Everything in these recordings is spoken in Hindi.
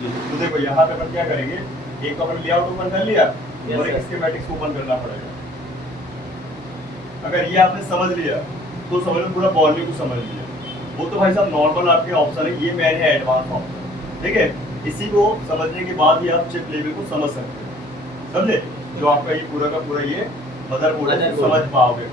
तो देखो यहाँ पे अपन क्या करेंगे, एक तो अपन लेआउट ओपन कर लिया और एक स्कीमेटिक्स ओपन करना पड़ेगा। अगर ये आपने समझ लिया तो समझ लो पूरा बॉर्निंग को समझ लिया। वो तो भाई साहब नॉर्मल आपके ऑप्शन है, ये मैंने है एडवांस ऑप्शन, ठीक है। इसी को समझने के बाद ही आप चिप लेवल को समझ सकते हैं, समझे। जो आपका ये पूरा का पूरा ये मदरबोर्ड है, समझ पाओगे।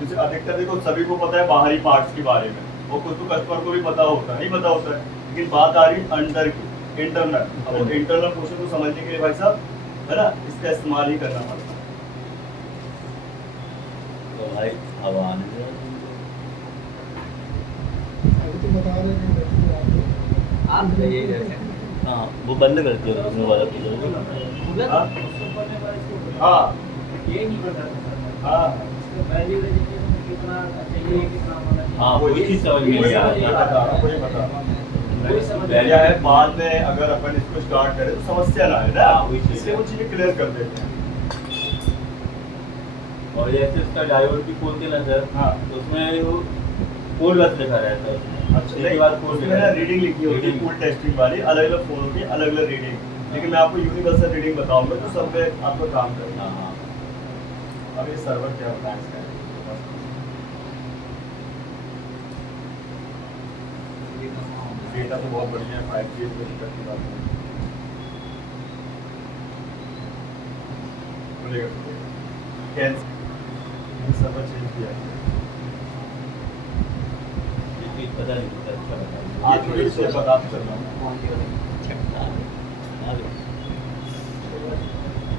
जैसे अधिकतर देखो सभी को पता है बाहरी पार्ट्स के बारे में, और कुछ तो कस्टमर को भी पता होता है, नहीं पता होता है, लेकिन बात आ रही अंदर की, इंटरनल। अब वो इंटरनल पोर्शन को समझने के लिए भाई साहब, है ना, इसका इस्तेमाल ही करना पड़ता है। तो भाई हवा आने दो। अभी तो बता रहे हैं आप ये कैसे? हाँ वो बंद करती हो उसमें वाला तो हाँ हाँ ये नहीं पता था हाँ पहली रजिस्ट्रेशन कितना चाहिए कितना होना चाहिए। हाँ वो चीज समझ में नहीं आ ये रहा। बता रहा हूँ, ये बता रहा हूँ। वही समझ में क्या है, बाद में अगर अपन इसको स्टार्ट करें तो समस्या ना है ना, हाँ, वही चीज़ इसलिए वो चीजें क्लियर कर देते हैं। और जैसे उसका डायोड भी खोलते ना सर, हाँ तो उसमें वो कोड बस लिखा रहता है उसमें। अच्छा, एक बार कोड उसमें ना रीडिंग लिखी होती है, रीडिंग। फुल टेस्टिंग वाली, अलग अलग फोनों की अलग अलग रीडिंग। लेकिन मैं आपको यूनिवर्सल रीडिंग बताऊंगा तो सब पे आपको काम करेगा। हाँ हाँ अब ये सर्वर क्या होता है इसका, डेटा तो बहुत बढ़िया है, 5G में दिक्कत की बात नहीं। खुलेगा कैंसिल सर्वर चेंज किया है। ये चीज पता नहीं कुछ अच्छा बता। आज थोड़ी से बताते चल रहा हूँ।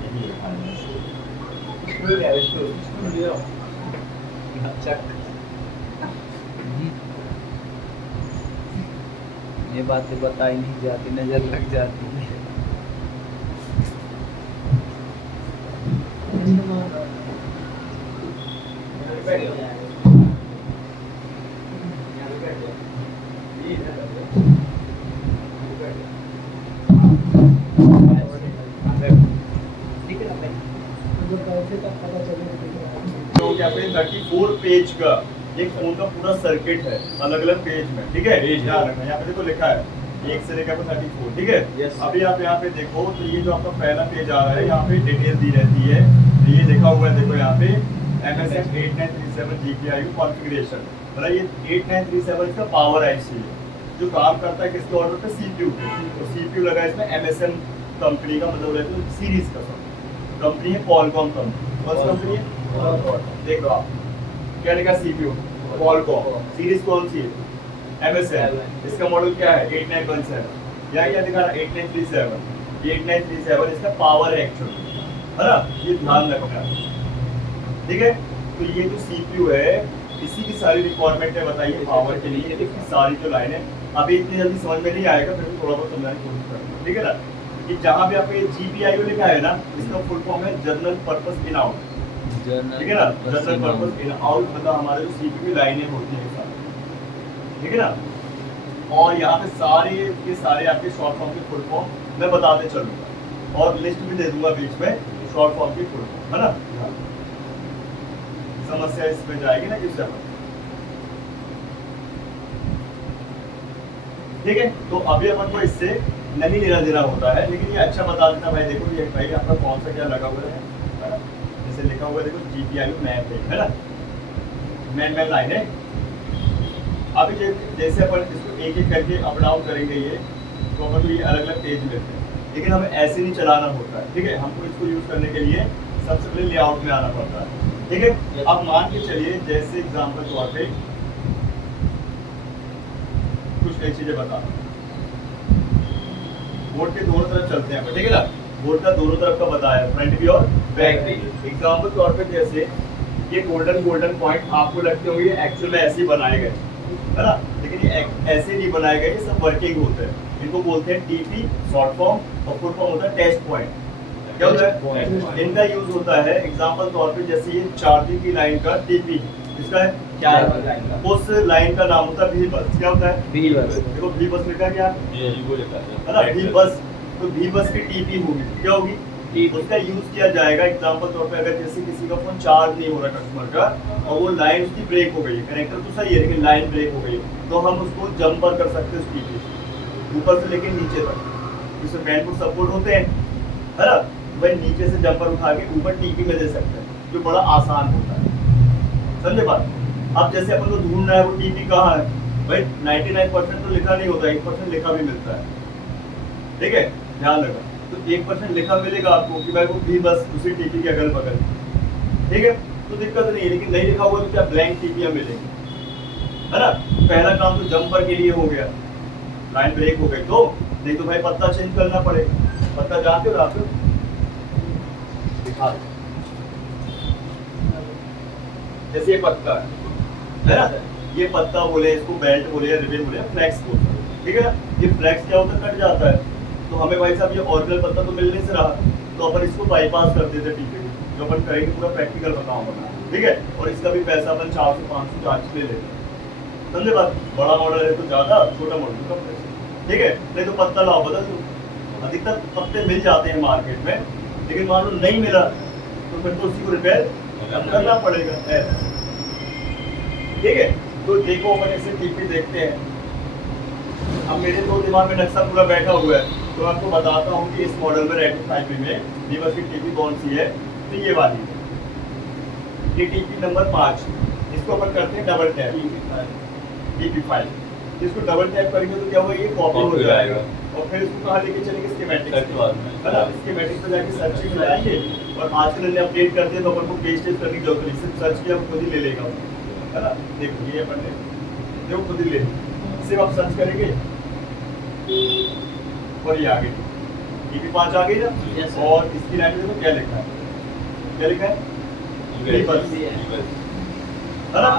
यही है ये बातें बताई नहीं जाती, नजर लग जाती है। तो क्या पे 34 पेज का एक फोन का पूरा सर्किट है, अलग अलग पेज में, ठीक है। पेज ध्यान रखना, यहाँ पे देखो लिखा है 1 से लेकर 34, ठीक है। Yes. अभी आप यहाँ पे देखो तो ये जो आपका पहला पेज आ रहा है, यहाँ पे डिटेल दी रहती है। तो ये लिखा हुआ है, देखो यहाँ पे MSM 8937 GPIO कॉन्फ़िगरेशन, मतलब ये 8937 इसका पावर IC है, जो काम करता है किसके ऑर्डर पे, CPU पे। तो CPU लगा है इसमें MSM कंपनी का, मतलब रहता है सीरीज का। कंपनी है Qualcomm कंपनी, कौन सी कंपनी है, देख लो आप क्या लिखा, CPU Qualcomm, सीरीज कौन सी है, MSM। इसका मॉडल क्या है, 8917, यहाँ क्या दिखा रहा है 8937, ये 8937 इसका पावर है एक्चुअली, है ना, ये ध्यान रखना है, ठीक है। तो ये जो CPU है, इसी की सारी रिक्वायरमेंट है, बताइए पावर के लिए, इसकी सारी जो लाइन है। अभी इतनी जल्दी समझ में नहीं आएगा, फिर भी थोड़ा बहुत समझाने की कोशिश करूँगा, ठीक है ना। कि जहाँ भी आपको ये GPIO लिखा है ना, इसका फुल फॉर्म है जनरल पर्पस इन आउट, ठीक है ना। जनरल पर्पस इन आउट मतलब हमारे जो CPU की लाइनें होती हैं सारी, ठीक है ना। और यहाँ पे सारे के सारे आपके शॉर्ट फॉर्म के फुल फॉर्म मैं बताते चलूँगा, और लिस्ट भी दे दूंगा बीच में शॉर्ट फॉर्म की फुल फॉर्म, है ना। समस्या इसमें जाएगी ना किससे, ठीक है। तो अभी अपन को इससे नहीं लेना देना होता है, लेकिन ये अच्छा बता देता भाई, देखो ये भाई आपका कौन सा क्या लगा हुआ है, जैसे लिखा हुआ है देखो GPIO मैप है ना, मैन लाइन है। अभी जैसे अपन इसको एक एक करके अप डाउन करेंगे ये, तो अपन ये अलग अलग पेज लेते हैं, लेकिन हमें ऐसे नहीं चलाना होता है, ठीक है। हमको इसको यूज करने के लिए सबसे पहले लेआउट में आना पड़ता है, ठीक है। अब मान के चलिए जैसे एग्जाम्पल तौर पे कुछ एक चीजें बता, बोर्ड के दोनों तरफ चलते हैं, ठीक है ना। बोर्ड का दोनों तरफ का बताया, फ्रंट भी और बैक भी। एग्जाम्पल तौर पे जैसे ये गोल्डन पॉइंट आपको लगते होंगे ये एक्चुअल में ऐसे ही बनाए गए, है ना, लेकिन ये ऐसे नहीं बनाए गए, ये सब वर्किंग होते हैं। इनको बोलते हैं TP शॉर्ट फॉर्म, और फुल फॉर्म होता है टेस्ट पॉइंट। क्या होता है, इनका यूज होता है एग्जाम्पल तौर पे जैसे ये चार्जिंग की लाइन का TP, इसका है क्या है, उस लाइन का नाम होता है V बस। क्या होता है, V बस। देखो V बस लिखा क्या ये वो लिखा है ना, V बस। तो V बस की TP होगी, क्या होगी, उसका यूज किया जाएगा। एग्जांपल तौर पे अगर जैसे किसी का फोन चार्ज नहीं हो रहा कस्टमर का और वो लाइन उसकी ब्रेक हो गई है, कनेक्टर तो सही है लेकिन लाइन ब्रेक हो गई है, तो हम उसको जंपर कर सकते हैं उस टीपी से ऊपर से लेके नीचे तक, जिसमें मैनपुट सपोर्ट होते हैं, है ना। भाई नीचे से जंपर उठा के ऊपर टीपी में दे सकते हैं, जो बड़ा आसान होता है। समझे बात। अब जैसे अपन को ढूंढना है वो टीपी कहाँ है, भाई 99% तो लिखा नहीं होता, 1% लिखा भी मिलता है, ठीक है, ध्यान रखना। तो 1% लिखा मिलेगा आपको कि भाई वो भी बस उसी टीपी के अगल बगल, ठीक है, तो दिक्कत नहीं है। लेकिन नहीं लिखा हुआ तो क्या ब्लैंक टीपियां मिलेंगी, है ना। पहला काम तो जंपर के लिए हो गया, लाइन ब्रेक हो गई तो, नहीं तो भाई पत्ता चेंज करना पड़ेगा। पत्ता जानते हो आप दिखा दो, जैसे ये पत्ता है ना, ये पत्ता बोले, इसको बेल्ट बोले या रिबन बोले, फ्लैक्स बोले, ठीक है ना। ये फ्लैक्स क्या होता है, कट जाता है, तो हमें भाई साहब ये ओरिजिनल पत्ता तो मिलने से रहा, तो अपन इसको बाईपास कर देते टीपी, जो अपन करेंगे पूरा प्रैक्टिकल बताऊंगा, ठीक है। और इसका भी पैसा अपन 400-500 चार्ज ले लेते हैं, समझे बात। बड़ा मॉडल है तो ज़्यादा, छोटा मॉडल तो कम पैसे, ठीक है। नहीं तो पत्ता लाओ बदल दो, अधिकतर पत्ते मिल जाते हैं मार्केट में, लेकिन मान लो नहीं मिला तो फिर तो उसी को रिपेयर करना पड़ेगा, ठीक है। तो देखो अपन ऐसे टीपी देखते हैं। अब मेरे तो दिमाग में नक्शा पूरा बैठा हुआ है, तो आपको बताता हूँ कि इस मॉडल में रेडमी 5 में वीवो की टीपी कौन सी है। तो ये वाली है, ये टीपी नंबर 5, इसको अपन करते हैं डबल टैप, टीपी 5। इसको डबल टैप करेंगे तो क्या होगा, ये कॉपी हो जाएगा और फिर इसको कहाँ लेके चलेंगे, स्कीमेटिक्स है ना। स्कीमेटिक्स पे जाके सर्चिंग में जाएंगे और आजकल ने अपडेट करते हैं तो अपन को पेज टेस्ट करने की जरूरत नहीं, सिर्फ सर्च किया खुद ही ले लेगा, है ना। देखो ये अपन ने जो खुद ही ले, सिर्फ आप सर्च करेंगे और ये आ गई टीपी 5 आ गई ना। Yes, sir. और इसकी लैंग्वेज में क्या लिखा है, क्या लिखा है, वीवर्स, है ना।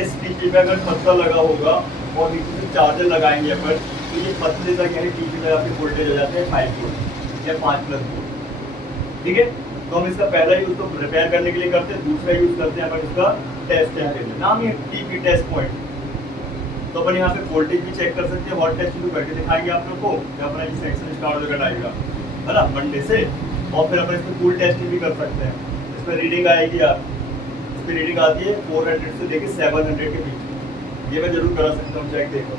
इस टीपी पे अगर पत्ता लगा होगा और नीचे से चार्जर लगाएंगे अपन, तो ये पतले तक यानी टीपी में आपके वोल्टेज हो जाते हैं 5 वोल्ट या 5+ वोल्ट, ठीक है। तो हम इसका पहला यूज तो रिपेयर करने के लिए करते हैं, दूसरा यूज करते हैं अपन इसका टेस्ट के लिए, नाम है टीपी टेस्ट पॉइंट। तो अपन यहाँ पे वोल्टेज भी चेक कर सकते हैं, हॉट टेस्ट भी करके दिखाएंगे आप लोग को, जब अपना ये सेक्शन स्टार्ट हो जाएगा, है ना, मंडे से। और फिर अपन इसमें कूल टेस्टिंग भी कर सकते हैं। इसमें रीडिंग आएगी, आप इसकी रीडिंग आती है 400 से लेके 700 के बीच, ये मैं जरूर करा सकता हूँ चेक। देखो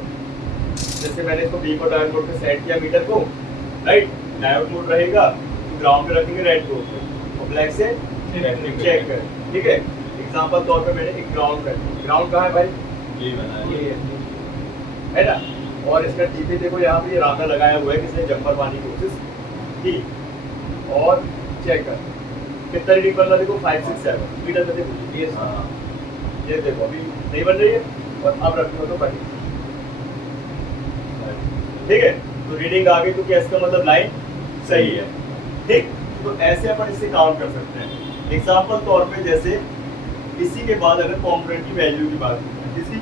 जैसे मैंने इसको बी को डायोड मोड पे सेट किया मीटर को, राइट, डायोड मोड रहेगा तो ग्राउंड पे रखेंगे रेड को और ब्लैक से चेक करें, ठीक है। एग्जांपल तौर पे मैंने एक ग्राउंड कर, ग्राउंड कहाँ है भाई, ये बना है ना। और इसका टीपी देखो यहाँ पे राधा लगाया हुआ है, किसने जंपर पाने की कोशिश की, और चेक कर कितना रीडिंग बन रहा है, देखो 5, 6, 7 मीटर में देखो ये देखो अभी नहीं बन रही है और अब रखो तो बनी, ठीक है। तो रीडिंग आ गई तो क्या इसका मतलब लाइन सही है, ठीक। तो ऐसे अपन इससे काउंट कर सकते हैं। एग्जांपल तौर पे जैसे इसी के बाद अगर कॉम्पोनेंट की वैल्यू की बात करें, किसी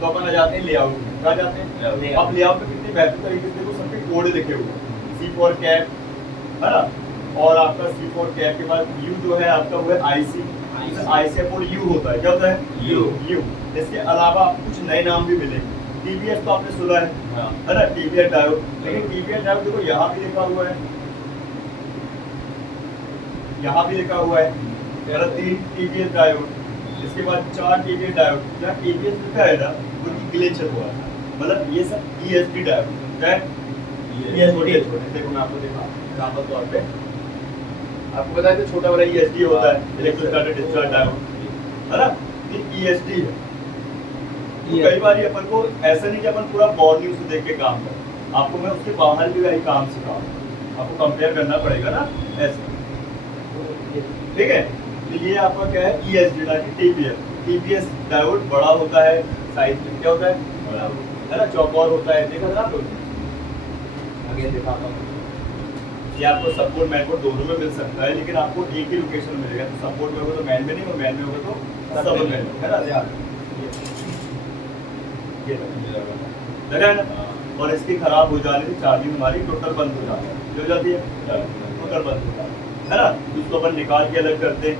तो अपन आ जाते हैं लेआउट में, कहाँ जाते हैं। अब लेआउट में कितनी बेहतर तरीके से देखो सबके कोड लिखे हुए हैं, C4 कैप, है ना। और आपका C4 कैप के बाद U जो है आपका वो है IC, IC और U होता है, क्या होता है U। इसके अलावा कुछ नए नाम भी मिलेंगे। TBS तो आपने सुना है ना, TBS डायोड, लेकिन TBS डायोड देखो यहाँ भी लिखा हुआ है, यहाँ भी लिखा हुआ है, 3 TBS डायोड, इसके बाद 4 TBS डायोड। जहाँ TBS लिखा है ना वो ग्लिच हुआ है, मतलब ये सब ESD डायोड, क्या है छोटे। देखो मैं आपको दिखा एग्जांपल तौर पे, आपको बताया था छोटा वाला ESD होता है, इलेक्ट्रोस्टैटिक डिस्चार्ज डायोड, है ना, ये ESD है। तो कई बार अपन को ऐसा नहीं कि अपन पूरा बॉर्ड न्यूज देख के काम करें, आपको मैं उसके बाहर भी वही काम सिखाऊँ, आपको कंपेयर करना पड़ेगा ना ऐसे, ठीक है। तो ये आपका क्या है ESD ना कि TBS। TBS डायोड बड़ा होता है, साइज में क्या होता है ना, चौकोर होता है, देखा था आप लोग, आगे दिखाता हूँ। ये आपको सपोर्ट मैन कोड दोनों में मिल सकता है, लेकिन आपको एक ही लोकेशन में मिलेगा। तो सपोर्ट में होगा तो मैन में नहीं, और मैन में होगा तो सब में, है ना, ध्यान ये लगा है ना। और इसकी खराब हो जाने से चार्जिंग हमारी टोटल बंद हो जाती है, हो जाती है टोटल बंद हो जाती है ना। उसको अपन निकाल के अलग करते हैं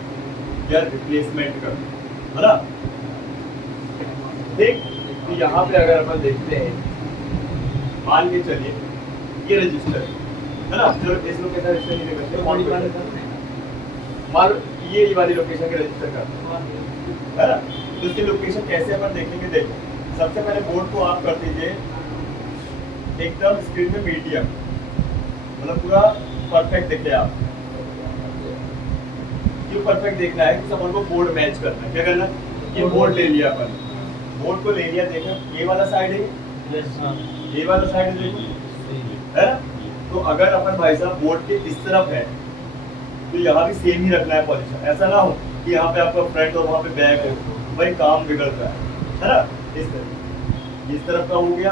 या रिप्लेसमेंट करते हैं, है ना, ठीक। तो यहाँ पे अगर अपन देखते हैं, मान के चलिए ये रजिस्टर है ना, जो इस लोकेशन रजिस्टर नहीं करते पॉइंट मान लो ये वाली लोकेशन के रजिस्टर करते है ना। तो इसकी लोकेशन कैसे अपन देखेंगे, देखो सबसे पहले बोर्ड को ऑफ कर दीजिए एकदम स्क्रीन में मीडियम, मतलब पूरा परफेक्ट दिखे आप। क्यों परफेक्ट देखना है, क्योंकि अपन को बोर्ड मैच करना है। क्या करना, ये बोर्ड ले लिया अपन, बोर्ड को ले लिया, देखो ये वाला साइड है, ये वाला साइड देखो है ना। तो अगर अपन भाई साहब बोर्ड के इस तरफ है तो यहाँ भी सेम ही रखना है पोजीशन, ऐसा ना हो कि यहाँ पे आपका फ्रंट और वहाँ पे बैक हो, भाई काम बिगड़ता है ना। इस तरफ का हो गया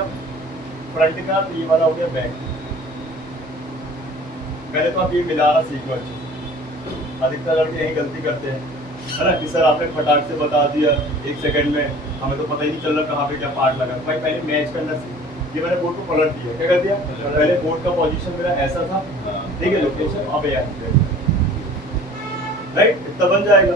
फ्रंट का, तो ये वाला हो गया बैक। पहले तो आप ये मिलाना सीखो अच्छे से, अधिकतर लड़के यही गलती करते हैं है ना कि सर आपने फटाक से बता दिया 1 सेकंड में, हमें तो पता ही नहीं चल रहा कहाँ पे क्या पार्ट लगा। भाई पहले मैच करना सीख। ये मैंने बोर्ड को पलट दिया, क्या कर दिया, पहले बोर्ड का पोजीशन मेरा ऐसा था, ठीक है, लोकेशन अब यहाँ राइट, इतना बन जाएगा।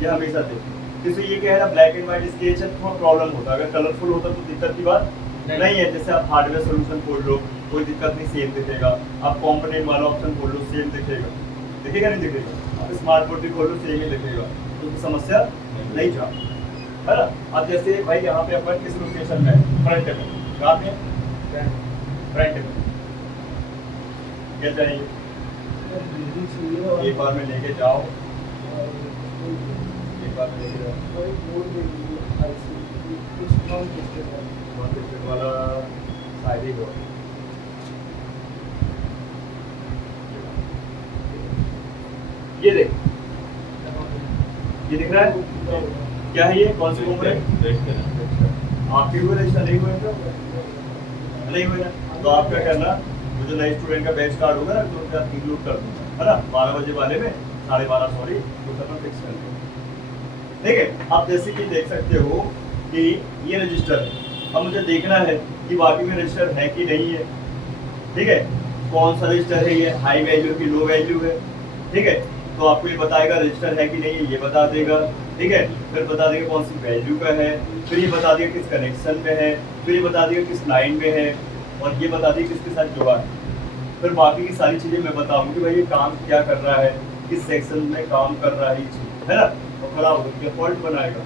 ये हमेशा देखिए, जैसे ये क्या है ना ब्लैक एंड व्हाइट स्केच है, थोड़ा प्रॉब्लम होता है। अगर कलरफुल होता तो दिक्कत की बात नहीं है। जैसे आप हार्डवेयर सोल्यूशन खोल लो, कोई दिक्कत नहीं, सेम दिखेगा। आप कंपोनेंट वाला ऑप्शन खोल लो, सेम दिखेगा, दिखेगा नहीं दिखेगा। आप स्मार्ट बोर्ड भी खोल लो, सेम ही दिखेगा, तो समस्या नहीं था, है ना। अब जैसे भाई यहाँ पे अपन किस लोकेशन में, फ्रंट में, कहाँ पे, फ्रंट में क्या चाहिए, एक बार में लेके जाओ, एक बार में लेके जाओ वाला साइड ही हो। ये देख, ये दिख रहा है क्या है, ये कौन सी कंपोनेंट, आपके हुए रजिस्टर नहीं हुए नहीं हुए ना। तो आप क्या करना, वो जो नए स्टूडेंट का बैच स्टार्ट होगा ना, तो उनका इंक्लूड कर दूंगा, है ना, 12 बजे वाले में, 12:30 सॉरी, तो अपन फिक्स कर देंगे, ठीक है। आप जैसे कि देख सकते हो कि ये रजिस्टर है, अब मुझे देखना है कि वाकई में रजिस्टर है कि नहीं है, ठीक है। कौन सा रजिस्टर है, ये हाई वैल्यू की लो वैल्यू है, ठीक है। तो आपको ये बताएगा रजिस्टर है कि नहीं है, ये बता देगा, ठीक है। फिर बता देगा कौन सी वैल्यू का है, फिर ये बता देगा किस कनेक्शन में है, फिर ये बता देगा किस लाइन में है, और ये बता देगा किसके साथ जुड़ा है। फिर बाकी की सारी चीज़ें मैं बताऊंगी कि भाई ये काम क्या कर रहा है, किस सेक्शन में काम कर रहा है, ये चीज़ है ना। और खराब होगा, फॉल्ट बनाएगा,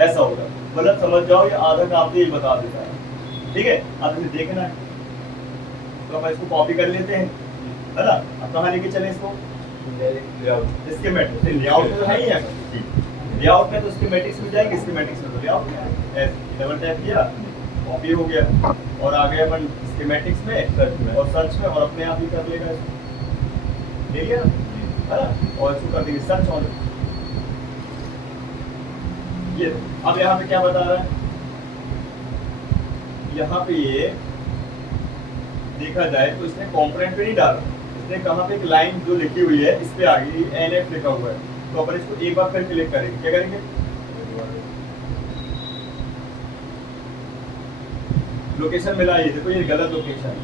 ऐसा होगा। मतलब समझ जाओ ये आधा काम तो ये बता देता है, ठीक है। अब इसे देखना है तो हम इसको कॉपी कर लेते हैं, है ना। अब कहाँ लेके चले इसको, स्कीमेटिक, लेआउट तो है ही है, लेआउट में तो स्कीमेटिक्स में जाएंगे, स्कीमेटिक्स में तो लेआउट में ऐसे डबल टैप किया, कॉपी हो गया, और आ गए अपन स्कीमेटिक्स में और सर्च में, और अपने आप ही कर लेगा इसको, ले लिया है ना। और इसको कर देंगे सर्च ऑन। ये अब यहाँ पे क्या बता रहा है, यहाँ पे ये देखा जाए तो इसने कंपोनेंट पे नहीं डाला, इसने कहाँ पे एक लाइन जो लिखी हुई है इस पे आ गई, NF लिखा हुआ है। तो अपन इसको एक बार फिर क्लिक करेंगे, क्या करेंगे, लोकेशन मिला, ये देखो ये गलत लोकेशन,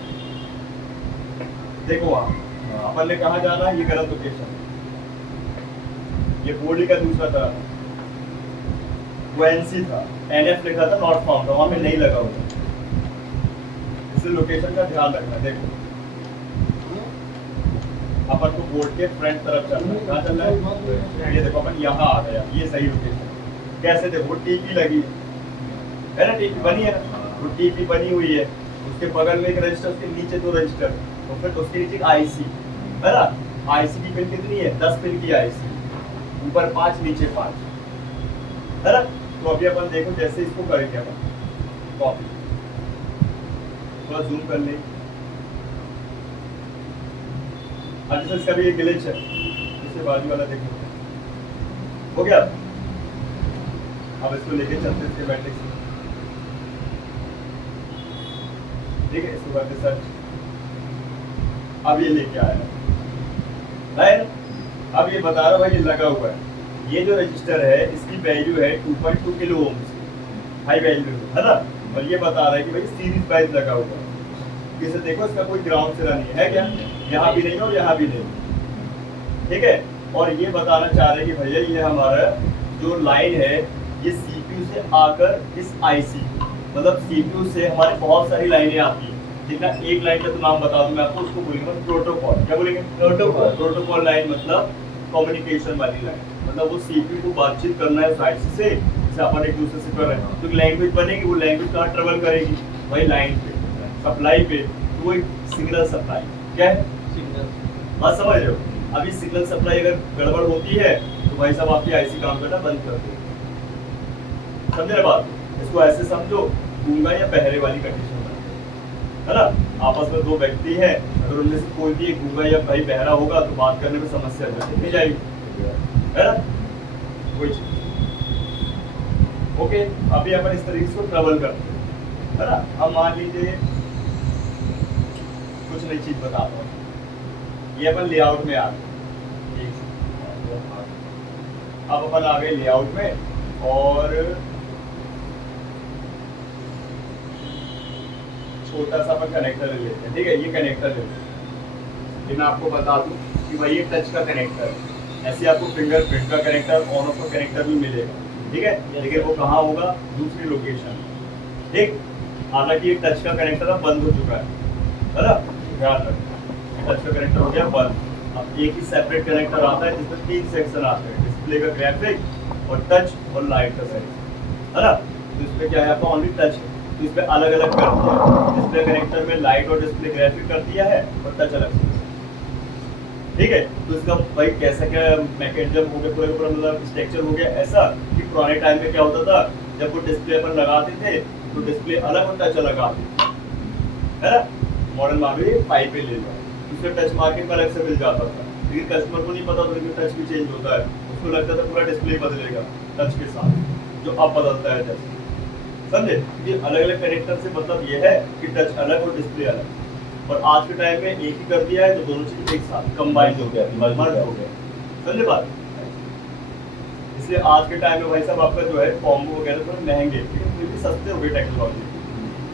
देखो वहाँ अपन ने कहाँ जाना है, ये गलत लोकेशन, ये बोर्ड का दूसरा तरफ वो NC था, NF लिखा था, नॉट फाउंड था, वहाँ पे नहीं लगा हुआ। इसलिए लोकेशन का ध्यान रखना। देखो अपन को बोर्ड के फ्रंट तरफ चलना है, कहाँ चलना है, ये देखो अपन यहाँ आ गया, ये सही लोकेशन। कैसे, देखो TP लगी है ना, TP बनी है ना, वो TP बनी हुई है, उसके बगल में एक रजिस्टर, उसके नीचे 2 रजिस्टर, और फिर उसके नीचे IC है ना। IC की पिन कितनी है, 10 पिन की IC, ऊपर 5 नीचे 5, है ना। तो अभी अपन देखो जैसे इसको करेंगे अपन कॉपी, थोड़ा जूम कर ले। अच्छा इसका भी एक ग्लिच है, इससे बाजू वाला देखो, हो गया। अब इसको लेके चलते हैं स्कीमेटिक्स में, ठीक है, इसको करते सर्च। अब ये लेके आया है, अब ये बता रहा भाई ये लगा हुआ है, ये जो रजिस्टर है इसकी वैल्यू है 2.2 किलो ओम्स, हाई वैल्यू है ना। और ये बता रहा है कि भाई सीरीज वाइज लगा हुआ है, जैसे देखो इसका कोई ग्राउंड से नहीं है, क्या यहाँ भी नहीं और यहाँ भी नहीं, ठीक है। और ये बताना चाह रहे हैं कि भैया ये हमारा जो लाइन है ये CPU से आकर इस IC, मतलब CPU से हमारे बहुत सारी लाइनें आती हैं, जितना एक लाइन का तो नाम बता दूं मैं आपको, उसको बोलेंगे प्रोटोकॉल। क्या बोलेंगे? प्रोटोकॉल। प्रोटोकॉल लाइन मतलब कम्युनिकेशन वाली लाइन, मतलब वो सीपीयू को बातचीत करना है उस आईसी से, जैसे अपन एक दूसरे से कर रहे हैं, तो लैंग्वेज बनेगी, वो लैंग्वेज कहाँ ट्रेवल करेगी? वही लाइन पे, सप्लाई पे, तो वो एक सिग्नल सप्लाई। क्या है? सिग्नल। बात समझ रहे हो? अभी सिग्नल सप्लाई अगर गड़बड़ होती है तो भाई साहब आपकी आईसी काम करना बंद कर दो। समझे ना बात? इसको ऐसे समझो, गूंगा या बहरे वाली कंडीशन है ना, आपस में दो व्यक्ति हैं, अगर उनमें से कोई भी एक गूंगा या भाई बहरा होगा तो बात करने में समस्या नहीं जाएगी, है ना? वही चीज। ओके, अभी अपन इस तरीके से ट्रेवल करते हैं, है ना? अब मान लीजिए कुछ नई चीज बताता हूँ, ये अपन लेआउट में आ गए। अब अपन आ गए लेआउट में, और छोटा सा अपन कनेक्टर ले लेते हैं। ठीक है, ये कनेक्टर ले लेते हैं। मैं आपको बता दूं कि भाई ये टच का कनेक्टर है, ऐसे आपको फिंगरप्रिंट का कनेक्टर, ऑन ऑफ का कनेक्टर भी मिलेगा। ठीक है, लेकिन वो कहाँ होगा? दूसरी लोकेशन। ठीक, हालांकि ये टच का कनेक्टर अब बंद हो चुका है ना? ध्यान रखना, टच का कनेक्टर हो गया बंद। अब एक ही सेपरेट कनेक्टर आता है जिसमें 3 सेक्शन आते हैं, डिस्प्ले का ग्राफिक और टच और लाइट का सेक्शन, है ना? तो इसमें क्या है आपका? ओनली टच है, तो इसमें अलग अलग कर दिया है। डिस्प्ले कनेक्टर में लाइट और डिस्प्ले ग्राफिक कर दिया है और टच अलग से। ठीक है, तो इसका भाई कैसा क्या मैकेनिज्म हो गया, पूरा पूरा मतलब स्ट्रक्चर हो गया ऐसा कि पुराने टाइम में क्या होता था, जब वो डिस्प्ले पर लगाते थे तो डिस्प्ले अलग और टच अलग आती, है ना? मॉडर्न मान लो पाइप ले लो, उसमें टच मार्केट में अलग से मिल जाता था, लेकिन कस्टमर को नहीं पता था कि टच भी चेंज होता है, उसको लगता था पूरा डिस्प्ले बदलेगा टच के साथ, जो अब बदलता है जैसे। समझे? ये अलग अलग कनेक्टर से मतलब ये है कि टच अलग और डिस्प्ले अलग, और आज के टाइम में एक ही कर दिया है तो दोनों चीज एक साथ कंबाइन हो गया, मर्ज हो गया। समझे बात? इसलिए आज के टाइम में भाई साहब आपका जो है कॉम्बो वगैरह थोड़े महंगे, लेकिन फिर भी सस्ते हो गए टेक्नोलॉजी।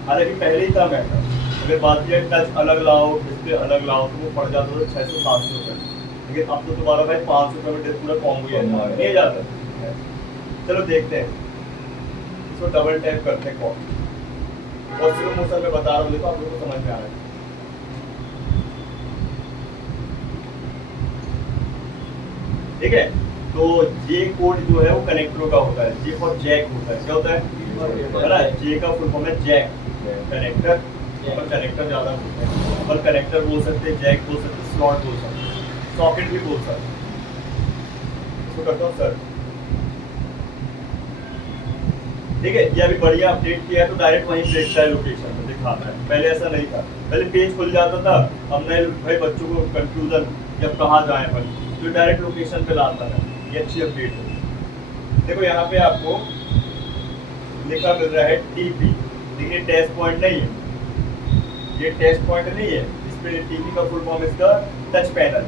हालांकि पहले ही था मैटर, अगर बात किया टच अलग लाओ डिस्प्ले अलग लाओ तो वो पड़ जाता था 600-700 रुपये, लेकिन अब तो तुम्हारा भाई 500 रुपये में पूरा कॉम्बो ही नहीं जाता। चलो देखते हैं, इसको डबल टैप करते हैं कॉपी, और स्लो मोशन में बता रहा हूँ, देखो आप लोगों को समझ में आ रहा है। ठीक है, तो जे कोड जो है वो कनेक्टरों का होता है, जे फॉर जैक होता है। क्या होता है ना? जे का फुल फॉर्म है जैक, कनेक्टर, और कनेक्टर ज्यादा होता है, और कनेक्टर बोल सकते हैं, जैक बोल सकते हैं, स्लॉट बोल सकते हैं, सॉकेट भी बोल सकते हैं। इसको करता हूँ सर। ठीक है, ये अभी बढ़िया अपडेट किया है तो डायरेक्ट वहीं देखता है, लोकेशन में दिखाता है, पहले ऐसा नहीं था, पहले पेज खुल जाता था, हमने भाई बच्चों को कंफ्यूजन जब कहाँ जाए अपन, तो डायरेक्ट लोकेशन पे लाता है। ये अच्छी अपडेट है। देखो यहाँ पे आपको लिखा मिल रहा है टीपी, देखिए टेस्ट पॉइंट नहीं है, ये टेस्ट पॉइंट नहीं है, इस पे टीपी का फुल फॉर्म इसका टच पैनल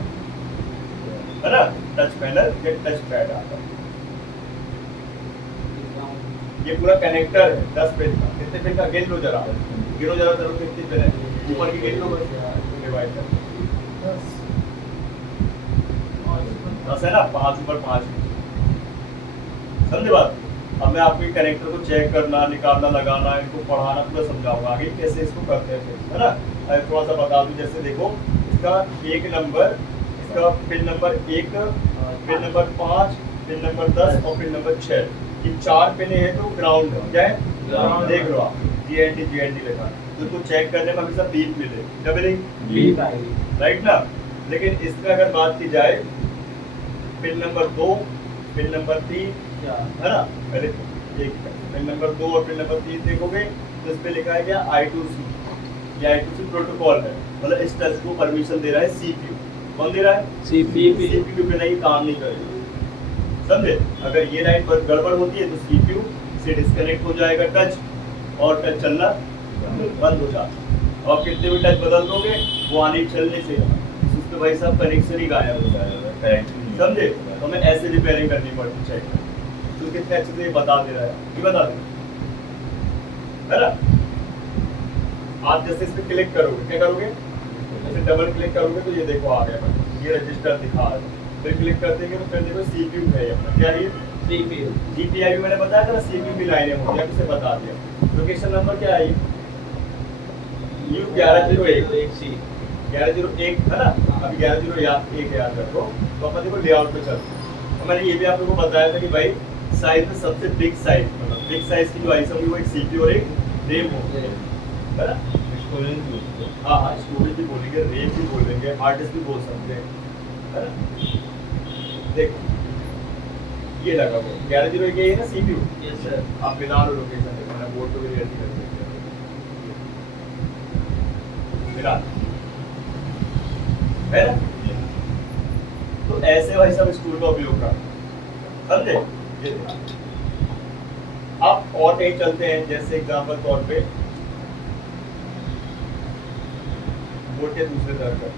है ना, टच पैनल या टच पैड आता है। ये पूरा कनेक्टर है 10 पेज का, कितने पेज का? गिन लो जरा, गिनो जरा चलो कितने पेज है, ऊपर की गिन लो बस, डिवाइड कर 10 है ना, 5 ऊपर 5। समझे बात? अब मैं आपको कनेक्टर को चेक करना, निकालना, लगाना, इनको पढ़ाना पूरा समझाऊंगा आगे कैसे इसको करते हैं, है ना? अब थोड़ा सा बता दूं, जैसे देखो इसका एक नंबर, इसका pin number 1, pin number 5, pin number 10 और पिन नंबर 6, ये 4 पिन है तो ग्राउंड है। क्या है? ग्राउंड। देख लो आप, GND लिखा है, तो इसको चेक करने में हमेशा बीप मिले, क्या मिलेगी? बीप आएगी, राइट ना? लेकिन इसका अगर बात की जाए, पिन नंबर 2, पिन नंबर 3, है ना? पहले एक पिन नंबर 2 और पिन नंबर 3 देखोगे तो इस पे लिखा है क्या? I2C, ये I2C प्रोटोकॉल है, मतलब इस टच को परमिशन दे रहा है CPU। कौन दे रहा है? CPU पे नहीं, काम नहीं करेगा। समझे? अगर ये लाइन पर गड़बड़ होती है तो CPU से डिस्कनेक्ट हो जाएगा टच, और टच चलना बंद हो जाता। और कितने भी टच बदल दोगे वो आने चलने से उसके भाई साहब कनेक्शन ही गायब हो जाएगा। समझे? तो हमें ऐसे रिपेयरिंग करनी पड़ती चेक, तो कितने अच्छे से ये बता दे रहा है, ये बता दे, है ना? आप जैसे इस पर क्लिक करोगे, क्या करोगे? जैसे डबल क्लिक करोगे तो ये देखो आ गया, ये रजिस्टर दिखा रहा है, फिर क्लिक करते हैं तो फिर देखो CPU है अपना, क्या है? CPU। GPIO मैंने बताया था ना, CPU की लाइनें होती है, इसे बता दिया। लोकेशन नंबर क्या है? यू 1101 एक सी 1101 है ना, अभी 1101 याद रखो। तो अपन देखो लेआउट पे चलते हैं। तो मैंने ये भी आप लोगों को बताया था कि भाई साइज में सबसे बिग साइज, मतलब बिग साइज की जो आईसी होगी वो एक सीपीयू और एक रैम होगी, है ना। स्टोरेज भी होती है। हाँ हाँ, स्टोरेज भी बोलेंगे, रैम भी बोलेंगे, हार्ड डिस्क भी बोल सकते हैं, है ना। देखो ये लगा वो 1101 ये है ना सीपीयू। Yes sir. आप मिला लो लोकेशन, देखो मैंने बोर्ड पे भी रेडी कर दिया, मिला है ना। तो ऐसे भाई सब स्टूल का उपयोग कर, समझे। ये देखो। अब और कहीं चलते हैं, जैसे एग्जांपल तौर पे बोर्ड के दूसरे तरफ का।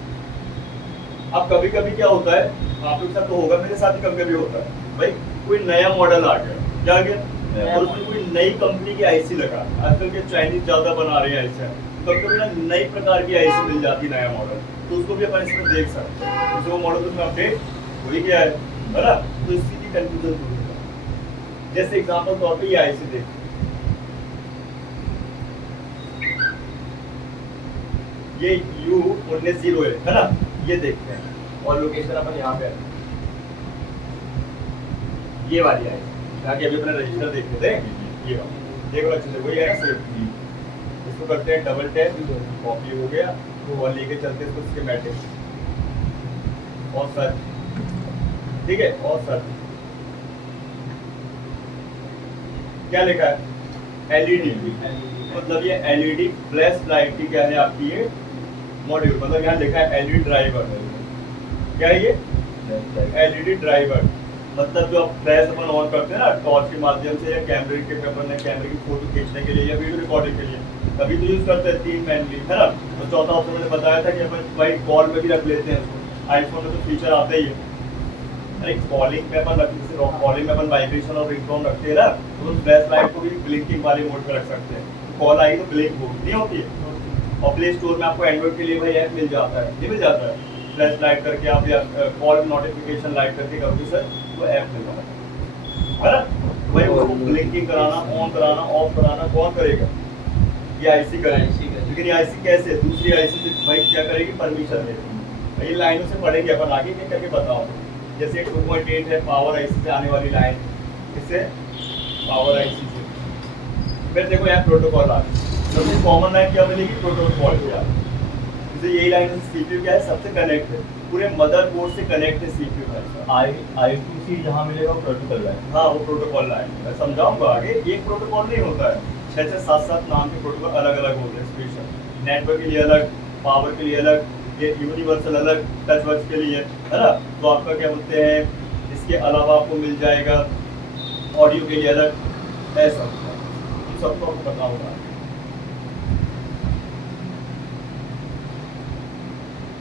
अब कभी कभी क्या होता है, आप लोग के साथ तो होगा, मेरे साथ भी कभी कभी होता है भाई, कोई नया मॉडल आ गया, क्या आ गया, और उसमें कोई नई कंपनी की आईसी लगा। आजकल के चाइनीज ज्यादा बना रहे हैं आईसी, कभी कभी ना नई प्रकार की आईसी मिल जाती है, नया मॉडल, तो उसको भी अपन इसमें देख सकते हैं। जो मॉडल उसमें अपडेट हो ही गया है ना, तो इसकी भी कंफ्यूजन दूर होगा। जैसे एग्जांपल तौर पे ये आईसी देख, ये U1901 है ना, ये देखते हैं और लोकेशन अपन यहाँ पे है, ये वाली है, ताकि अभी अपना रजिस्टर देखते थे, ये वाला देखो अच्छे से, वही है ना सेफ। इसको करते हैं डबल टैप, कॉपी हो गया, और लेके चलते हैं इसको स्कीमेटिक और सर्च, ठीक है, और सर्च क्या लिखा है, एलईडी, मतलब ये एलईडी फ्लैश लाइट की क्या है आपकी ये मॉड्यूल, मतलब यहाँ लिखा है एलईडी ड्राइवर, क्या है ये एलईडी ड्राइवर, मतलब जो आप फ्लैश अपन ऑन करते हैं ना टॉर्च के माध्यम से, या कैमरे के अपन कैमरे की फोटो खींचने के लिए या वीडियो रिकॉर्डिंग के लिए, तभी तो यूज करते हैं 3 मैनली, है ना। तो चौथा ऑप्शन मैंने बताया था कि अपन भाई कॉल में भी रख लेते हैं उसको, आईफोन में तो फीचर आता ही है, अरे कॉलिंग में अपन रखते हैं, कॉलिंग में अपन वाइब्रेशन और रिंगटोन रखते हैं ना, तो फ्लैश लाइट को भी ब्लिंकिंग वाले मोड पे रख सकते हैं, कॉल आई तो ब्लिंक होगी, नहीं होती है। और प्ले स्टोर में आपको एंड्रॉइड के लिए भाई ऐप मिल जाता है, ये मिल जाता है, फ्लैश लाइट करके आप या कॉल नोटिफिकेशन लाइट करके करोगे सर तो ऐप मिल जाता है ना। भाई उसको ब्लिंकिंग कराना, ऑन कराना, ऑफ कराना कौन करेगा, ये आईसी करेगी। लेकिन ये आईसी कैसे, दूसरी आईसी से भाई क्या करेगी, परमिशन देगी। ये लाइनों से पढ़ेंगे अपन आगे, क्या करके बताओ। जैसे 2.8 है पावर आईसी से आने वाली लाइन, इससे पावर आईसी से, फिर देखो यहाँ प्रोटोकॉल आ गया, सबसे कॉमन लाइन क्या मिलेगी, प्रोटोकॉल की आ गई। जैसे यही लाइन सीपीयू क्या है, सबसे कनेक्ट है, पूरे मदरबोर्ड से कनेक्ट है सीपीयू का। I2C जहाँ मिलेगा वो प्रोटोकॉल लाइन। हाँ वो प्रोटोकॉल लाइन, मैं समझाऊंगा आगे। एक प्रोटोकॉल नहीं होता है, 6-6, 7-7 नाम के प्रोटोकॉल अलग अलग होते हैं, स्पेशल नेटवर्क के लिए अलग, पावर के लिए अलग, ये यूनिवर्सल अलग, टच वर्क के लिए, है ना। तो आपका क्या बोलते हैं, इसके अलावा आपको मिल जाएगा ऑडियो के लिए अलग, ऐसा होता है, इन सबको आपको पता होगा।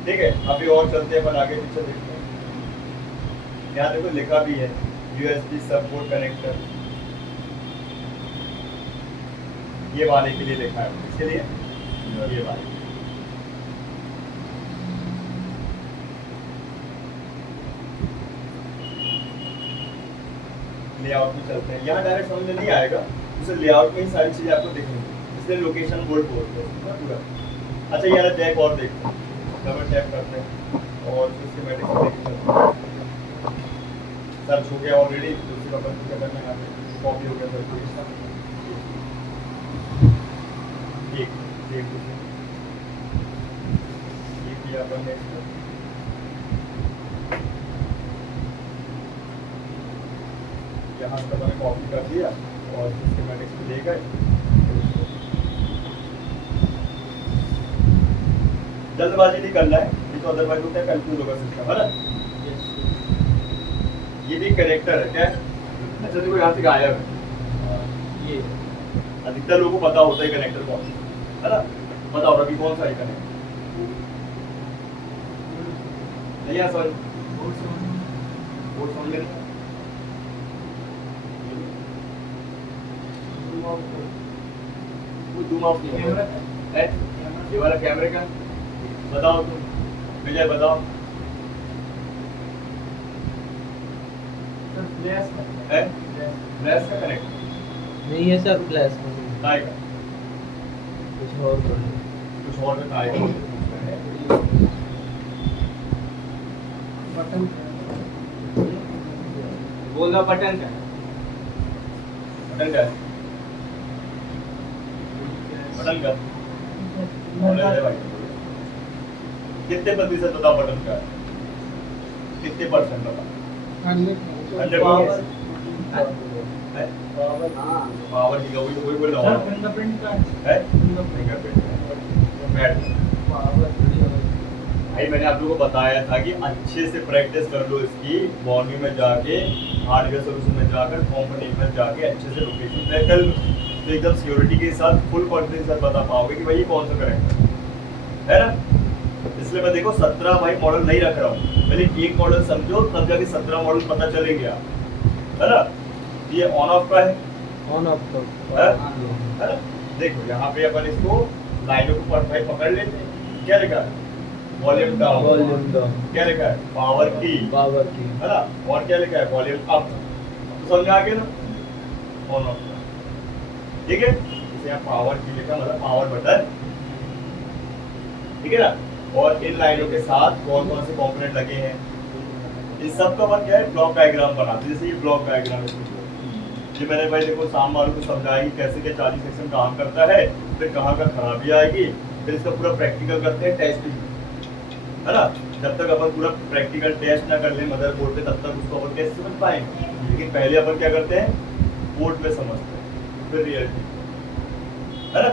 ठीक है, अभी और चलते हैं अपन आगे पीछे देखते हैं। यहाँ देखो लिखा भी है USB सपोर्ट कनेक्टर, ये वाले के लिए लिखा है, इसके लिए ये वाले। लेआउट में चलते हैं, यहाँ डायरेक्ट समझ में नहीं आएगा, उसे लेआउट में ही सारी चीजें आपको दिखेंगी, इसलिए लोकेशन बोर्ड बोलते हैं पूरा। अच्छा ये टैग और देखते हैं, डबल टैप करते हैं और सिस्टमैटिक सर्च हो गया ऑलरेडी, दूसरी का बंद क्या करना है, यहाँ पे कॉपी हो गया सर, एक ये किया अपन ने, यहाँ से मैंने कॉपी कर दिया और सिस्टमैटिक्स पे ले गए। जल्दबाजी नहीं करना है, नहीं तो अदरवाइज होता है कंफ्यूज होगा सिस्टम, है ना। ये भी कनेक्टर है क्या, अच्छा देखो यहाँ से गायब है, ये अधिकतर लोगों को पता होता है कनेक्टर कौन है ना, पता होगा कि कौन सा है कनेक्टर, नहीं है सर, बोर्ड समझ में नहीं, वो जूम आउट नहीं है, ये वाला कैमरे का बताओ तुम, विजय बताओ, है फ्लैश का कनेक्ट नहीं है सर, फ्लैश में काय का, कुछ और कर लो। कुछ और बताएगा बटन बोल रहा बटन का बटन का बटन का नॉलेज है भाई कितने प्रतिशत बता बटन का कितने परसेंट बता 100% पावर की वही बोल रहा हूँ फिंगरप्रिंट का है फिंगरप्रिंट भाई मैंने आप लोगों को बताया था कि अच्छे से प्रैक्टिस कर लो इसकी मॉर्निंग में जाके हार्डवेयर सोल्यूशन में जाकर कंपनी में जाके अच्छे से लोकेशन तय कर लो तो एकदम सिक्योरिटी के साथ फुल कॉन्फिडेंस से बता पाओगे कि भाई ये कौन सा करेक्ट है ना। इसलिए मैं देखो 17 भाई मॉडल नहीं रख रहा हूँ, पहले एक मॉडल समझो तब जाके 17 मॉडल पता चलेंगे आप, है ना। ये ऑन ऑफ का है ऑन ऑफ तो है ना। देखो यहाँ पे अपन इसको लाइनों को पकड़ लेते हैं, क्या लिखा है वॉल्यूम डाउन, वॉल्यूम डाउन, क्या लिखा है पावर की, पावर की, है ना। और क्या लिखा है वॉल्यूम अप, तो समझ आ गया ना ऑन ऑफ। ठीक है, इसे यहाँ पावर की लिखा मतलब पावर बटन, ठीक है ना। और इन लाइनों के साथ कौन कौन से कंपोनेंट लगे हैं, इस सब का अपन क्या है ब्लॉक डायग्राम बनाते हैं। जैसे ये ब्लॉक डायग्राम है, ये मैंने भाई देखो शाम वालों को समझाया कि कैसे क्या 40 सेक्शन काम करता है, फिर कहाँ का खराबी आएगी, फिर इसका पूरा प्रैक्टिकल करते हैं टेस्टिंग, है ना। जब तक अपन पूरा प्रैक्टिकल टेस्ट ना कर ले मदरबोर्ड पे तब तक उसको अपन कैसे समझ पाएंगे। लेकिन पहले अपन क्या करते हैं बोर्ड पे समझते हैं फिर रियलिटी, है ना।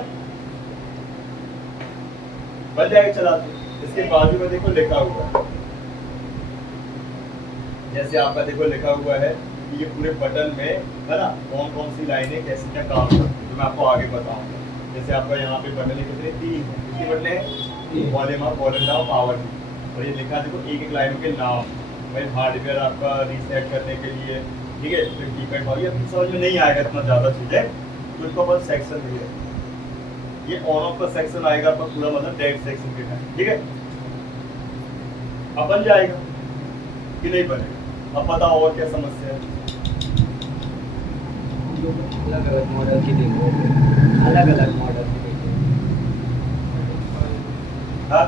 बन जाएगा चलाते। इसके बाजू में देखो लिखा हुआ है, जैसे आपका देखो लिखा हुआ है कि ये पूरे बटन में, है ना, कौन कौन सी लाइनें कैसे क्या काम करती है, तो मैं आपको आगे बताऊंगा। जैसे आपका यहाँ पे बटन कितने 3 है, कितनी बटन है volume up volume down power की, और ये लिखा देखो एक एक लाइनों के नाम, भाई हार्डवेयर आपका रीसेट करने के लिए, ठीक है। फिर कीपैड वाली अपनी समझ में नहीं आएगा इतना ज़्यादा चीज़ें, तो इसको अपन सेक्शन दिए, ये ऑन ऑफ का सेक्शन आएगा आपका पूरा मतलब डेड सेक्शन के है, ठीक है। अब बन जाएगा कि नहीं बनेगा, अब बताओ और क्या समस्या है। अलग अलग मॉडल की देखो, अलग अलग मॉडल की देखो, हाँ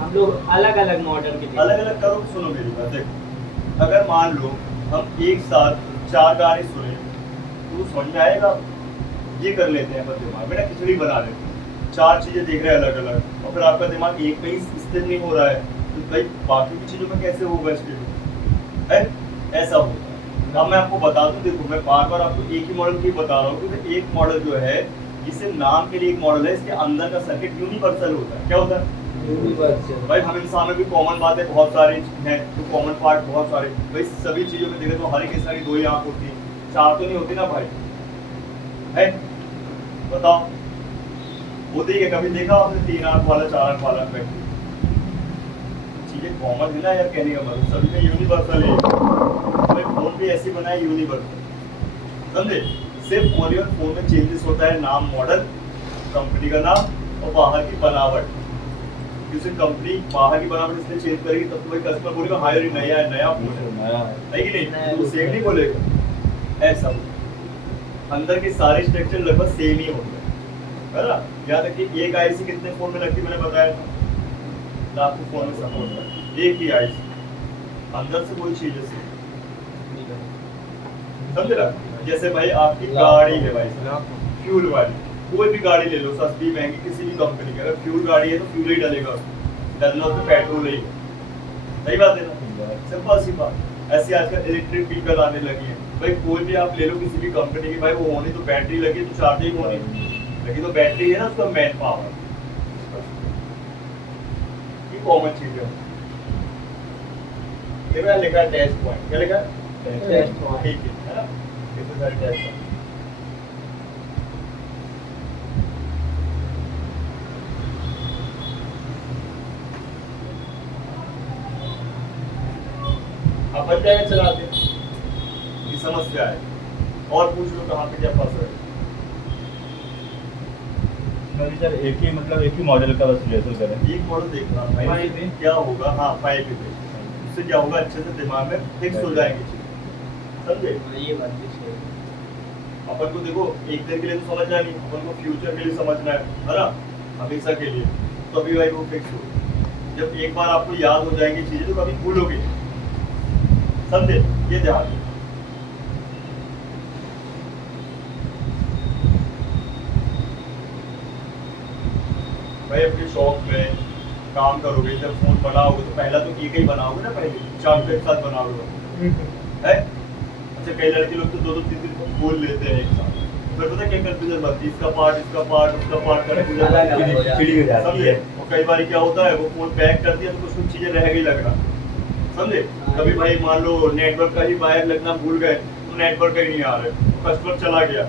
हम लोग अलग अलग मॉडल की देखो। अलग अलग करो, सुनो मेरी बात। देखो अगर मान लो हम एक साथ 4 गाने सुने तो समझ में आएगा, ये कर लेते हैं अपन दिमाग में ना, खिचड़ी बना लेते हैं, 4 चीजें देख रहे हैं अलग अलग, और फिर आपका दिमाग एक में ही स्थिर नहीं हो रहा है, तो भाई बाकी की चीजों में कैसे होगा स्थिर, है ऐसा होता है। अब मैं आपको बता दूं, देखो मैं बार बार आपको एक ही मॉडल की बता रहा हूँ, क्योंकि एक मॉडल जो है जिसे नाम के लिए एक मॉडल है, इसके अंदर का सर्किट यूनिवर्सल होता है। क्या होता है यूनिवर्सल, भाई, हम इंसानों की कॉमन बातें बहुत सारी हैं, तो कॉमन पार्ट बहुत सारे, भाई सभी चीजों में देखें तो हर एक इंसान की 2 ही आंख होती है, 4 तो नहीं होती ना भाई, है बताओ होती है कभी देखा आपने 3 आंख वाला 4 आंख वाला व्यक्ति, चीजें कॉमन है ना यार, कहने का मतलब सभी में यूनिवर्सल है। भाई फोन भी ऐसी बना है यूनिवर्सल, समझे। सिर्फ ओनली और फोन में चेंजेस होता है नाम, मॉडल, कंपनी का नाम और बाहर की बनावट। किसी कंपनी बाहर की बनावट इसलिए चेंज करेगी तब तो भाई कस्टमर बोलेगा हाँ यार नया है, नया फोन है, नहीं कि नहीं, तो सेम नहीं बोलेगा, ऐसा होता। अंदर के सारे स्ट्रक्चर लगभग सेम ही होते हैं, है ना। यहाँ तक कि एक आईसी कितने फोन में लगती है मैंने बताया था, लाखों फोन में सपोर्ट है एक ही आईसी, अंदर से कोई चीज है समझ रहा। जैसे भाई आपकी गाड़ी है भाई फ्यूल वाली, कोई भी गाड़ी ले लो सस्ती महंगी किसी भी कंपनी की, अगर फ्यूल गाड़ी है तो फ्यूल ही डलेगा उसमें, डलना उसमें पेट्रोल ही है, सही बात है ना, सिंपल सी बात। ऐसे आजकल इलेक्ट्रिक व्हीकल आने लगी है, भाई कोई भी आप ले लो किसी भी कंपनी की, भाई वो होनी तो बैटरी लगी तो चार्जिंग होनी, लेकिन तो बैटरी है ना उसका मैन पावर, ये कॉमन चीज है। देखो यहाँ लिखा है टेस्ट पॉइंट, क्या लिखा है टेस्ट पॉइंट, ठीक है ना, कितने सारे टेस्ट पॉइंट। अब बन जाएगा चलाते, ये समस्या है। और पूछ लो कहाँ पे क्या फंस रहे अभी सर एक ही मतलब एक ही मॉडल का बस रिहर्सल करें। एक मॉडल देखना भाई, 5 क्या होगा, हाँ 5 पे उससे क्या होगा, अच्छे से दिमाग में फिक्स हो जाएंगे चीजें, समझे। ये बात भी सही है। अपन को देखो एक दिन के लिए तो समझना नहीं, अपन को फ्यूचर के लिए समझना है ना। हमेशा के लिए, तो अभी भाई वो फिक्स हो। जब एक बार आपको याद हो जाएंगी चीजें तो कभी भूलोगे, समझे, ये ध्यान दो। भाई अपने शौक में काम करोगे, जब फोन बनाओगे तो पहला तो एक ही बनाओगे ना, पहले चार को एक साथ बनाओगे है। अच्छा कई लड़के लोग तो दो दो तीन तीन खोल लेते हैं एक साथ, फिर पता है क्या कंफ्यूजन बनती है, इसका पार्ट उसका पार्ट अलग-अलग चिड़ी हो जाती है। और कई बार क्या होता है वो फोन पैक कर दिया तो कुछ कुछ चीजें रह गई लगना, समझे। कभी भाई मान लो नेटवर्क का ही वायर लगना भूल गए तो नेटवर्क का ही नहीं आ रहे, कस्टमर चला गया,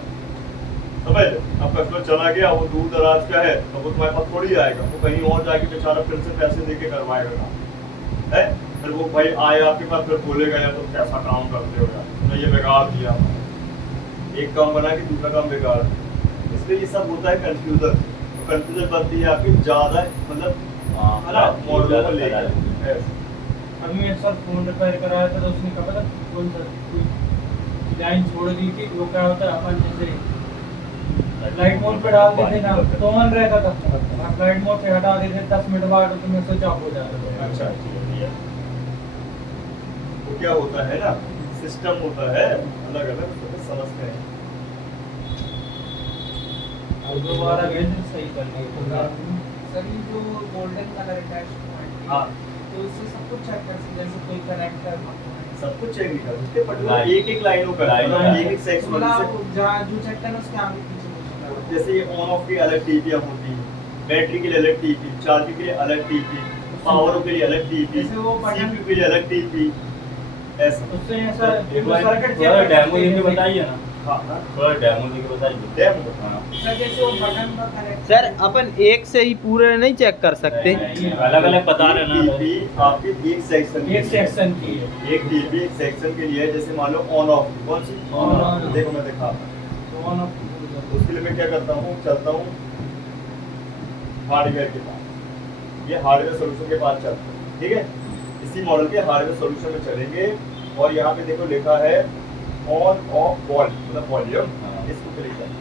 समझ। अब कस्टमर चला गया, वो दूर दराज का है तो वो तुम्हारे पास थोड़ी आएगा, वो कहीं और जाके बेचारा फिर से पैसे देके करवाएगा काम है। फिर वो भाई आया आपके पास, फिर बोलेगा यार तुम कैसा काम करते हो यार, तुमने ये बिगाड़ दिया, एक काम बना के दूसरा काम बिगाड़ दिया। इसलिए ये सब होता है कंफ्यूजन, तो कंफ्यूजन बनती है आपकी ज्यादा, मतलब है ना, मॉडलों को लेकर ऐसे। अभी मेरे साथ फोन रिपेयर कराया था तो उसने कहा पता कौन सा कोई लाइन छोड़ दी थी, वो क्या होता है अपन जैसे लाइट मोड पे डाल देते ना तो ऑन रहता था, आप लाइट मोड से हटा देते 10 मिनट बाद तो तुम्हें स्विच ऑफ हो जाता था। अच्छा वो क्या होता है ना, सिस्टम होता है अलग अलग, तो समझते हैं। और दोबारा वैसे सही करने को सर ये जो गोल्डन कलर अटैच पॉइंट हाँ तो उससे सब कुछ चेक कर सकते हैं, जैसे कोई कनेक्टर सब कुछ चेक नहीं कर सकते, पर्टिकुलर एक एक लाइनों का एक एक सेक्शन, मतलब जहाँ जो चेक करना उसके आगे पीछे कुछ जैसे ये ऑन ऑफ की अलग टीपियां होती हैं, बैटरी के लिए अलग टीपी, चार्जिंग के लिए अलग टीपी, पावर के लिए अलग टीपी, जैसे वो बटन- सीपीयू के लिए अलग टीपी, ऐसा। उससे ऐसा एक बार सर्किट थोड़ा डेमो देके बताइए ना, हाँ हाँ थोड़ा डेमो देके बताइए। डेमो। हाँ सर जैसे वो बटन का कनेक्ट सर अपन एक से ही पूरे नहीं चेक कर सकते। अलग अलग बता रहे ना। टीपी आपके एक सेक्शन एक सेक्शन की है, एक टीपी एक सेक्शन के लिए है, जैसे मान लो ऑन ऑफ कौन सी On off। देखो मैं दिखाता तो ऑन ऑफ हूं। उसके लिए मैं क्या करता हूँ, चलता हूँ हार्डवेयर के पास, ये हार्डवेयर सोल्यूशन के पास चलता हूँ, ठीक है। इसी मॉडल के हार्डवेयर सोल्यूशन में चलेंगे और यहाँ पे देखो लिखा है ऑन ऑफ वॉल्यूम, मतलब वॉल्यूम, इसको क्लिक करें।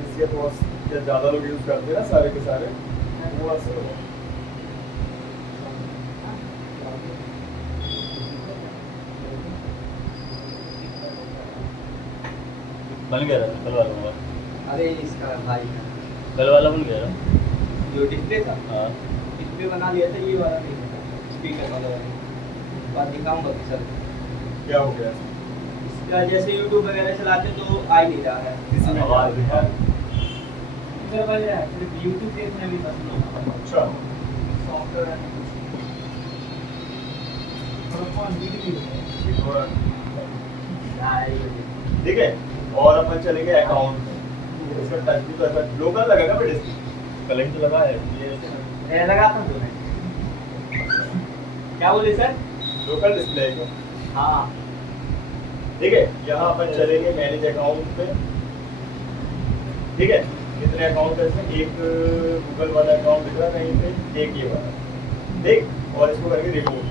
इसके बहुत ज़्यादा लोग यूज़ करते हैं ना, सारे के सारे, वो असर होगा। बन गया था कल वाला मोबाइल, अरे इसका भाई का कल वाला बन गया था। जो डिस्प्ले था हाँ डिस्प्ले बना लिया था, ये वाला नहीं था, स्पीकर वाला बात दिखाऊंगा कि सर क्या हो गया इसका जैसे यूट्यूब वगैरह चलाते तो आ ही नहीं रहा है, इसमें? आवाज दिखा। इधर वाले सिर्फ यूट्यूब देखने भी पसंद है, अच्छा सॉफ्टवेयर है कुछ और कौन बिजली ये थोड़ा नहीं। ठीक है। और अपन चलेंगे अकाउंट में, इसका टच भी तो ऐसा लोकल लगेगा बेटे, इसकी कलिंग तो लगा है ये ऐसे ना। मैं लगाता हूँ तुम्हें, क्या बोले सर? लोकल डिस्प्ले का, हाँ ठीक है। यहाँ अपन चलेंगे मैनेज अकाउंट पे, ठीक है। कितने अकाउंट है इसमें, एक गूगल वाला अकाउंट दिख रहा है कहीं पे, एक ये वाला, ठीक। और इसको करके रिमूव।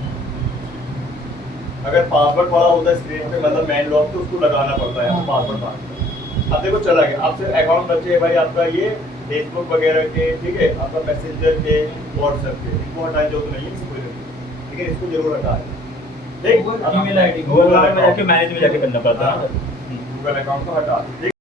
अगर पासवर्ड पड़ा होता है स्क्रीन पे, मतलब मैन लॉक, तो उसको लगाना पड़ता है पासवर्ड पासवर्ड। अब देखो चला गया, आपसे अकाउंट बचे हैं भाई आपका ये फेसबुक वगैरह के, ठीक है, आपका मैसेंजर के, व्हाट्सएप के, इनको हटाए जो नहीं है, इसको लेकिन इसको जरूर हटाए, ठीक। ईमेल आईडी गूगल में जाके मैनेज में जाके करना पड़ता है। गूगल अकाउंट को हटा, ठीक।